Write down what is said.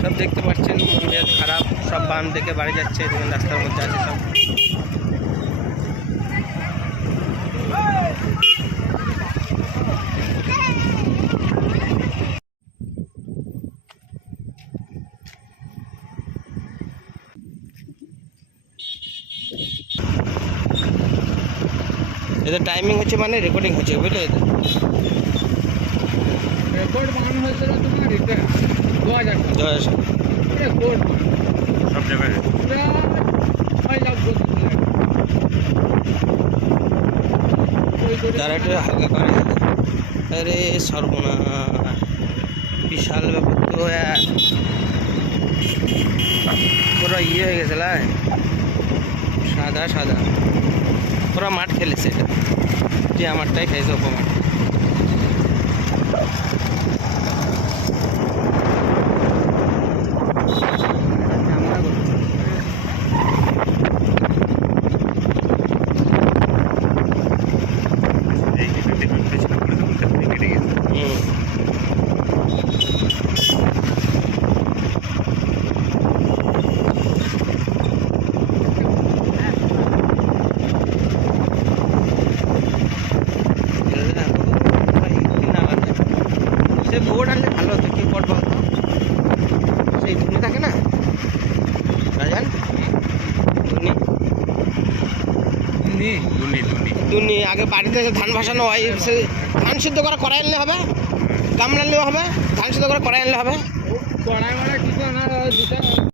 সব দেখতে পাচ্ছেন মন্দির খারাপ, সব বান থেকে বাড়ি যাচ্ছে রাস্তার মধ্যে আছে সব। এদের টাইমিং হচ্ছে মানে রেকর্ডিং হচ্ছে, বুঝলে? বানানো হয়েছিল তোমার দু হাজার সব জায়গায়। হালকা করে। আরে সর্বনাশ। বিশাল ব্যাপার। তো এক পুরো ইয়ে হয়ে গেছে লাই। সাদা সাদা। পুরো মাঠ খেলেছে এটা। যে আমারটাই খেয়েছে অপমাঠ দুনি আগে বাড়িতে ধান ভাসানো হয় সে ধান সিদ্ধ করা কড়াই আনলে হবে? গামলা আনলেও হবে ধান সিদ্ধ করে কড়াই আনলে হবে।